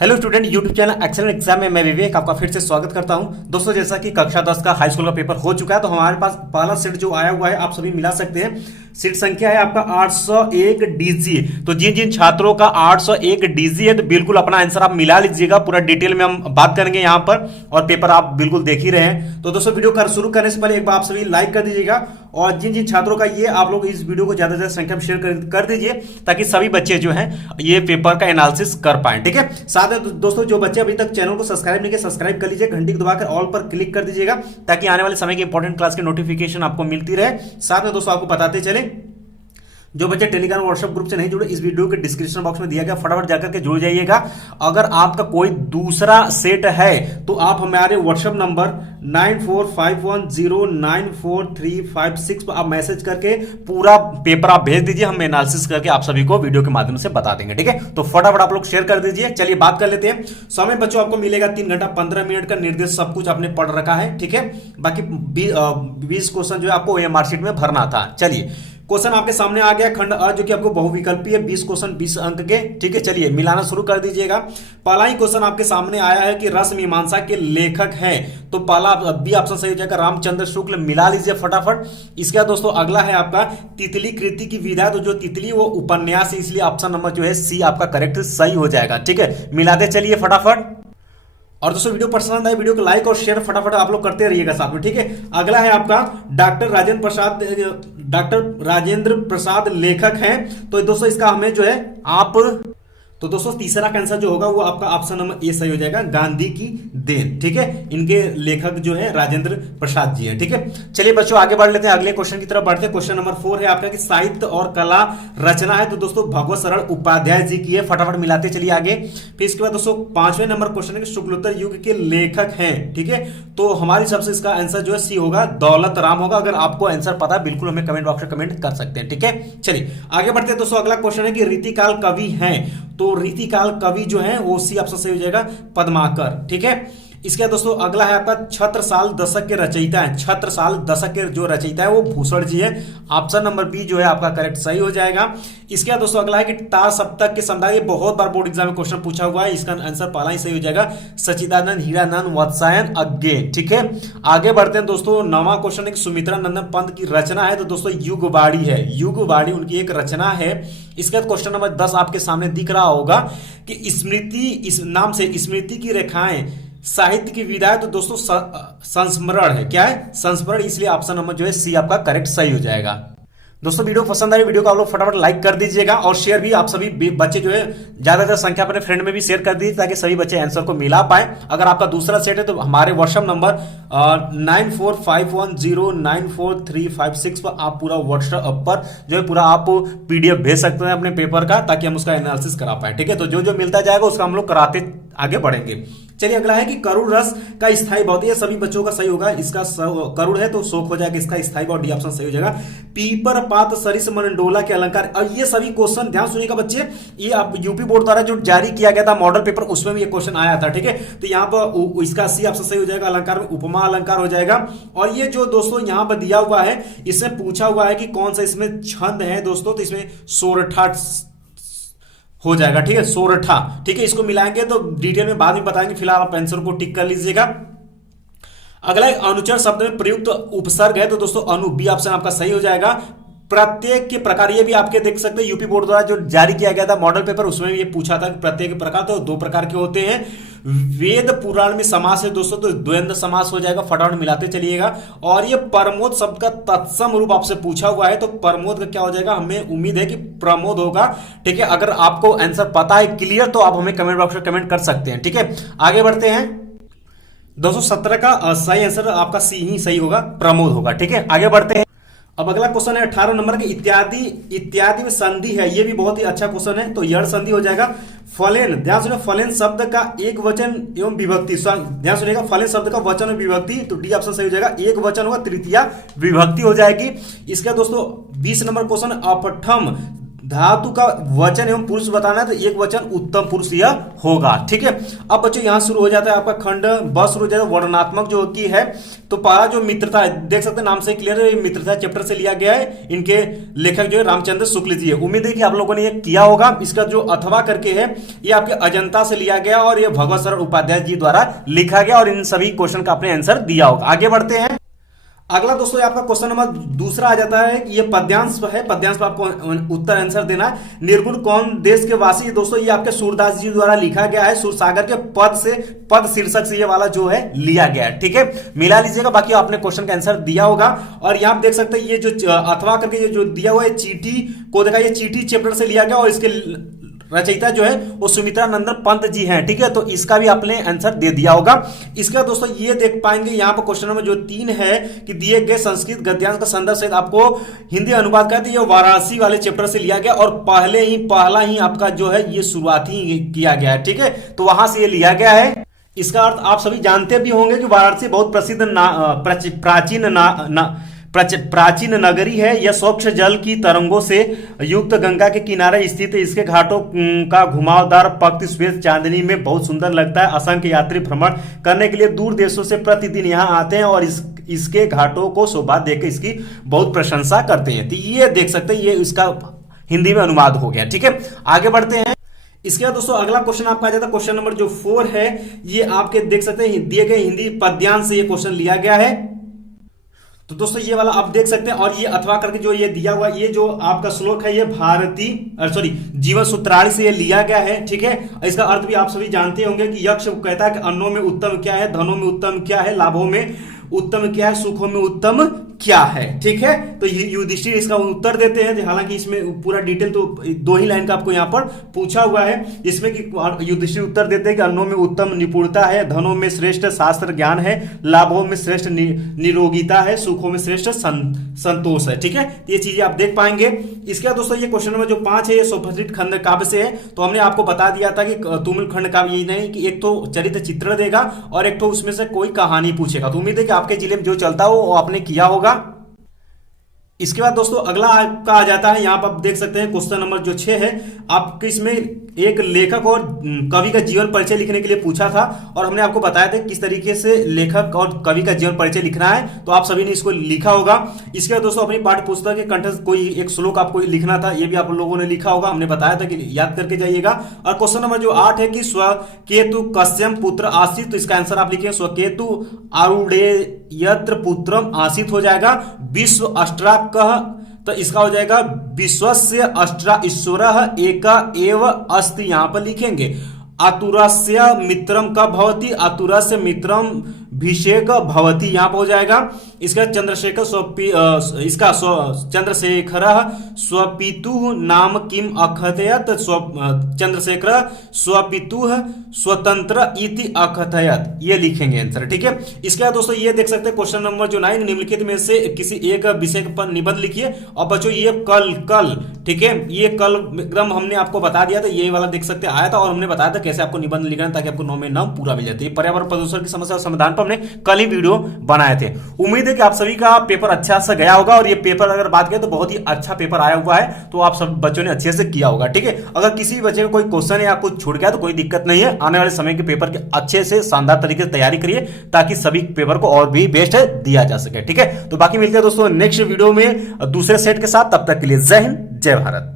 Hello student, YouTube channel excellent exam में मैं विवेक आपका फिर से स्वागत करता हूं। दोस्तों, जैसा कि कक्षा 10 का हाई स्कूल का पेपर हो चुका है, तो हमारे पास पहला सेट जो आया हुआ है आप सभी मिला सकते हैं। सीट संख्या है आपका 801 डीजी। तो जिन जिन छात्रों का 801 डीजी है तो बिल्कुल अपना आंसर आप मिला लीजिएगा। पूरा डिटेल में हम बात करेंगे यहाँ पर, और पेपर आप बिल्कुल देख ही रहे हैं। तो दोस्तों, वीडियो शुरू करने से पहले एक बार आप सभी लाइक कर दीजिएगा, और जिन जिन छात्रों का ये आप लोग इस वीडियो को ज्यादा से ज्यादा संख्या में शेयर कर दीजिए, ताकि सभी बच्चे जो हैं ये पेपर का एनालिसिस कर पाए। ठीक है, साथ में दोस्तों जो बच्चे अभी तक चैनल को सब्सक्राइब नहीं किए, सब्सक्राइब कर लीजिए, घंटी को दबाकर ऑल पर क्लिक कर दीजिएगा, ताकि आने वाले समय की इंपॉर्टेंट क्लास की नोटिफिकेशन आपको मिलती रहे। साथ में दोस्तों आपको बताते चले, जो बच्चे टेलीग्राम व्हाट्सएप ग्रुप से नहीं जुड़े, इस वीडियो के डिस्क्रिप्शन बॉक्स में दिया गया, फटाफट जाकर के जुड़ जाइएगा। अगर आपका कोई दूसरा सेट है तो आप हमारे व्हाट्सएप नंबर 9451094356 पर आप मैसेज करके पूरा पेपर आप भेज दीजिए। हम एनालिसिस करके आप सभी को वीडियो के माध्यम से बता देंगे। ठीक है, तो फटाफट आप लोग शेयर कर दीजिए। चलिए बात कर लेते हैं। समय बच्चों आपको मिलेगा 3 घंटा 15 मिनट का निर्देश, सब कुछ आपने पढ़ रखा है। ठीक है, बाकी 20 क्वेश्चन जो है आपको ओएमआर शीट में भरना था। चलिए, क्वेश्चन आपके सामने आ गया, खंड अ जो कि आपको बहुविकल्पी है, 20 क्वेश्चन 20 अंक के। ठीक है, चलिए मिलाना शुरू कर दीजिएगा। पहला ही क्वेश्चन आपके सामने आया है कि रस मीमांसा के लेखक हैं, तो पहला बी ऑप्शन सही हो जाएगा, रामचंद्र शुक्ल। मिला लीजिए फटाफट। इसके बाद दोस्तों अगला है आपका तितली कृति की विधा, तो जो तितली वो उपन्यास है, इसलिए ऑप्शन नंबर जो है सी आपका करेक्ट सही हो जाएगा। ठीक है, मिलाते चलिए फटाफट। और दोस्तों वीडियो पसंद आए, वीडियो को लाइक और शेयर फटाफट आप लोग करते रहिएगा साथ में। ठीक है, अगला है आपका डॉक्टर राजेंद्र प्रसाद लेखक हैं, तो दोस्तों इसका हमें जो है आप, तो दोस्तों तीसरा का आंसर जो होगा वो आपका ऑप्शन नंबर ए सही हो जाएगा, गांधी की देन। ठीक है, इनके लेखक जो है राजेंद्र प्रसाद जी हैं। ठीक है, चलिए बच्चों आगे बढ़ लेते हैं, अगले क्वेश्चन की तरफ बढ़ते हैं। क्वेश्चन नंबर 4 है आपका कि साहित्य और कला रचना है, तो दोस्तों भगवत शरण उपाध्याय जी की है। फटाफट मिलाते चलिए आगे। फिर इसके बाद दोस्तों 5वें नंबर क्वेश्चन है कि शुक्लोत्तर युग के लेखक हैं। ठीक है, तो हमारी हिसाब से इसका आंसर जो है सी होगा, दौलत राम होगा। अगर आपको आंसर पता है बिल्कुल हमें कमेंट बॉक्स में कमेंट कर सकते हैं। ठीक है, चलिए आगे बढ़ते हैं दोस्तों। अगला क्वेश्चन है कि रीतिकाल कवि हैं, तो रीतिकाल कवि जो है वो सी ऑप्शन सही हो जाएगा, पद्माकर। ठीक है, इसके बाद दोस्तों अगला है आपका छत्रसाल दशक के रचयिता है, छत्रसाल दशक के जो रचयिता है वो भूषण जी है। ऑप्शन नंबर बी जो है आपका करेक्ट सही हो जाएगा। इसके बाद दोस्तों अगला है कि ता सप्तक के समुदाय, ये बहुत बार बोर्ड एग्जाम में क्वेश्चन पूछा हुआ है, इसका आंसर पहला ही सही हो जाएगा, सच्चिदानंद हीरानंद वात्स्यायन अज्ञे। ठीक है, आगे बढ़ते हैं दोस्तों। 9वां क्वेश्चन है कि सुमित्रा नंदन पंत की रचना है, तो दोस्तों युगबाड़ी है, युगबाड़ी उनकी एक रचना है। इसके बाद क्वेश्चन नंबर 10 आपके सामने दिख रहा होगा कि स्मृति, इस नाम से स्मृति की रेखाएं साहित्य की विधा है, तो दोस्तों संस्मरण है। क्या है? संस्मरण, इसलिए ऑप्शन नंबर जो है सी आपका करेक्ट सही हो जाएगा। दोस्तों वीडियो पसंद आई, वीडियो को आप लोग फटाफट लाइक कर दीजिएगा, और शेयर भी आप सभी बच्चे जो है ज्यादातर संख्या अपने फ्रेंड में भी शेयर कर दीजिए, ताकि सभी बच्चे आंसर को मिला पाए। अगर आपका दूसरा सेट है तो हमारे व्हाट्सएप नंबर 9451094356 पर आप पूरा व्हाट्सएप पर जो है पूरा आप पीडीएफ भेज सकते हैं अपने पेपर का, ताकि हम उसका एनालिसिस करा पाए। ठीक है, तो जो जो मिलता जाएगा उसका हम लोग कराते आगे बढ़ेंगे। चलिए अगला है कि करुण रस का स्थायी भाव, ये सभी बच्चों का सही होगा। इसका करुण है तो शोक हो जाएगा, इसका स्थायी भाव डी ऑप्शन सही हो जाएगा। पीपर पात सरिस मंडोला के अलंकार, और ये सभी क्वेश्चन ध्यान सुनिएगा बच्चे, ये आप यूपी बोर्ड द्वारा जो जारी किया गया था मॉडल पेपर, उसमें भी ये क्वेश्चन आया था। ठीक है, तो यहाँ पर इसका सी ऑप्शन सही हो जाएगा, अलंकार में उपमा अलंकार हो जाएगा। और ये जो दोस्तों यहाँ पर दिया हुआ है, इसमें पूछा हुआ है कि कौन सा इसमें छंद है दोस्तों, तो इसमें सोरठा हो जाएगा। ठीक है, सोरठा। ठीक है, इसको मिलाएंगे तो डिटेल में बाद में बताएंगे, फिलहाल आप आंसर को टिक कर लीजिएगा। अगला अनुचर शब्द में प्रयुक्त उपसर्ग है, तो दोस्तों अनु, बी ऑप्शन आपका सही हो जाएगा। प्रत्येक के प्रकार, ये भी आपके देख सकते हैं यूपी बोर्ड द्वारा जो जारी किया गया था मॉडल पेपर, उसमें भी ये पूछा था कि प्रत्येक प्रकार, तो 2 प्रकार के होते हैं। वेद पुराण में समास है दोस्तों, तो द्वंद्व समास हो जाएगा, फटाफट मिलाते चलिएगा। और ये प्रमोद शब्द का तत्सम रूप आपसे पूछा हुआ है, तो प्रमोद का क्या हो जाएगा, हमें उम्मीद है कि प्रमोद होगा। ठीक है, अगर आपको आंसर पता है क्लियर, तो आप हमें कमेंट बॉक्स में कमेंट कर सकते हैं। ठीक है, आगे बढ़ते हैं। 217 का सही आंसर आपका सी ही सही होगा, प्रमोद होगा। ठीक है, आगे बढ़ते हैं। अब अगला क्वेश्चन है 18 नंबर के इत्यादि, इत्यादि में संधि है, ये भी बहुत ही अच्छा क्वेश्चन है, तो यड़ संधि हो जाएगा। फलेन, ध्यान सुनिए, फलेन शब्द का एक वचन एवं विभक्ति, ध्यान सुनिएगा, फलेन शब्द का वचन और विभक्ति, तो डी ऑप्शन सही हो जाएगा, एक वचन होगा, तृतीया विभक्ति हो जाएगी। इसका दोस्तों 20 नंबर क्वेश्चन अपठम धातु का वचन एवं पुरुष बताना है तो एक वचन उत्तम पुरुष यह होगा। ठीक है, अब बच्चों यहां शुरू हो जाता है आपका खंड ब शुरू हो जाता है वर्णनात्मक जो की है। तो पहला जो मित्रता है, देख सकते हैं नाम से क्लियर है, मित्रता चैप्टर से लिया गया है। इनके लेखक जो है रामचंद्र शुक्ल जी है। उम्मीद है कि आप लोगों ने ये किया होगा। इसका जो अथवा करके है ये आपके अजंता से लिया गया और ये भगवत शरण उपाध्याय जी द्वारा लिखा गया और इन सभी क्वेश्चन का आपने आंसर दिया होगा। आगे बढ़ते हैं। अगला दोस्तों आपका क्वेश्चन नंबर दूसरा आ जाता है कि ये पद्यांश है, पद्यांश पर आपको उत्तर आंसर देना है। निर्गुण कौन देश के वासी? दोस्तों ये आपके सूरदास जी द्वारा लिखा गया है। सूरसागर के पद से, पद शीर्षक से ये वाला जो है लिया गया है। ठीक है, मिला लीजिएगा, बाकी आपने क्वेश्चन का आंसर दिया होगा। और यहाँ आप देख सकते हैं ये जो अथवा करके ये जो दिया हुआ है चीटी को देखा, ये चीटी चैप्टर से लिया गया और इसके रचयिता जो है वो सुमित्रा नंदन पंत जी हैं। ठीक है, तो इसका भी आपने आंसर दे दिया होगा। इसका दोस्तों ये देख पाएंगे यहाँ पर क्वेश्चन नंबर जो 3 है कि दिए गए संस्कृत गद्यांश का संदर्भ सहित आपको हिंदी अनुवाद कहते हैं। ये वाराणसी वाले चैप्टर से लिया गया और पहला ही आपका जो है ये शुरुआत ही किया गया है। ठीक है, तो वहां से ये लिया गया है। इसका अर्थ आप सभी जानते भी होंगे कि वाराणसी बहुत प्राचीन नगरी है। यह स्वच्छ जल की तरंगों से युक्त गंगा के किनारे स्थित है। इसके घाटों का घुमावदार पक्त श्वेत चांदनी में बहुत सुंदर लगता है। असंख्य यात्री भ्रमण करने के लिए दूर देशों से प्रतिदिन यहाँ आते हैं और इसके घाटों को शोभा देकर इसकी बहुत प्रशंसा करते हैं। तो ये देख सकते हैं, ये इसका हिंदी में अनुवाद हो गया। ठीक है, आगे बढ़ते हैं। इसके बाद दोस्तों अगला क्वेश्चन आपका आ जाता है क्वेश्चन नंबर जो 4 है। ये आपके देख सकते हैं दिए गए हिंदी पद्यांश से ये क्वेश्चन लिया गया है। तो दोस्तों ये वाला आप देख सकते हैं और ये अथवा करके जो ये दिया हुआ ये जो आपका श्लोक है ये जीवन सूत्रावली से ये लिया गया है। ठीक है, इसका अर्थ भी आप सभी जानते होंगे कि यक्ष कहता है कि अन्नों में उत्तम क्या है, धनों में उत्तम क्या है, लाभों में उत्तम क्या है, सुखों में उत्तम क्या है। ठीक है, तो युधिष्ठिर इसका उत्तर देते हैं। हालांकि इसमें पूरा डिटेल तो 2 ही लाइन का आपको यहाँ पर पूछा हुआ है, जिसमें कि युधिष्ठिर उत्तर देते हैं कि अन्नों में उत्तम निपुणता है, धनों में श्रेष्ठ शास्त्र ज्ञान है, लाभों में श्रेष्ठ निरोगिता है, सुखों में श्रेष्ठ संतोष है। ठीक है, ये चीजें आप देख पाएंगे। इसके बाद दोस्तों ये क्वेश्चन नंबर जो 5 है ये सुप्रसिद्ध खंड काव्य से है। तो हमने आपको बता दिया था कि तुमुल खंड काव्य ये नहीं कि एक तो चरित्र चित्रण देगा और एक तो उसमें से कोई कहानी पूछेगा। तो उम्मीद है कि आपके जिले में जो चलता हो वो आपने किया होगा। इसके बाद दोस्तों अगला आपका आ जाता है, यहाँ पर आप देख सकते हैं क्वेश्चन नंबर जो 6 है। आपके इसमें एक लेखक और कवि का जीवन परिचय लिखने के लिए पूछा था और हमने आपको बताया था किस तरीके से लेखक और कवि का जीवन परिचय लिखना है। तो आप सभी ने इसको लिखा होगा। इसके बाद दोस्तों अपनी पाठ्य पुस्तक के कंठस्थ कोई एक श्लोक आपको लिखना था, ये भी आप लोगों ने लिखा होगा। हमने बताया था कि याद करके जाइएगा। और क्वेश्चन नंबर जो 8 है कि स्वकेतु कश्यप पुत्र आसित, तो इसका आंसर आप लिखिए स्वकेतु आरूढ़ेयत्र पुत्रम आसित हो जाएगा। विश्व अष्टाकः, तो इसका हो जाएगा विश्वस्य अष्टा ईश्वरः एक एव अस्ति, यहां पर लिखेंगे। आतुरस्य मित्रम कब भवति, आतुरस्य मित्रम भिषेक भवति, यहां पर हो जाएगा। इसका चंद्रशेखर चंद्रशेखर स्वपितु नाम किम अकथयत, चंद्रशेखर स्वपितु स्वतंत्र इति अकथयत, ये लिखेंगे आंसर। ठीक है, इसके बाद दोस्तों ये देख सकते हैं क्वेश्चन नंबर जो 9, निम्नलिखित में से किसी एक विषय पर निबंध लिखिए। और बच्चों ये कल ठीक है, ये कल एकदम हमने आपको बता दिया था, ये वाला देख सकते आया था और हमने बताया था कैसे आपको निबंध लिखना ताकि आपको 9 में 9 पूरा मिल जाए। पर्यावरण प्रदूषण की समस्या और समाधान पर हमने कल ही वीडियो बनाए थे। उम्मीद है कि आप सभी का पेपर अच्छा से गया होगा और ये पेपर अगर बात करें तो बहुत ही अच्छा पेपर आया हुआ है, तो आप सब बच्चों ने अच्छे से किया होगा। ठीक है, अगर किसी भी बच्चे का कोई क्वेश्चन या कुछ छूट गया तो कोई दिक्कत नहीं है। आने वाले समय के पेपर के अच्छे से शानदार तरीके से तैयारी करिए ताकि सभी पेपर को और भी बेस्ट दिया जा सके। ठीक है, तो बाकी मिलते हैं दोस्तों नेक्स्ट वीडियो में दूसरे सेट के साथ। तब तक के लिए जय हिंद, जय भारत।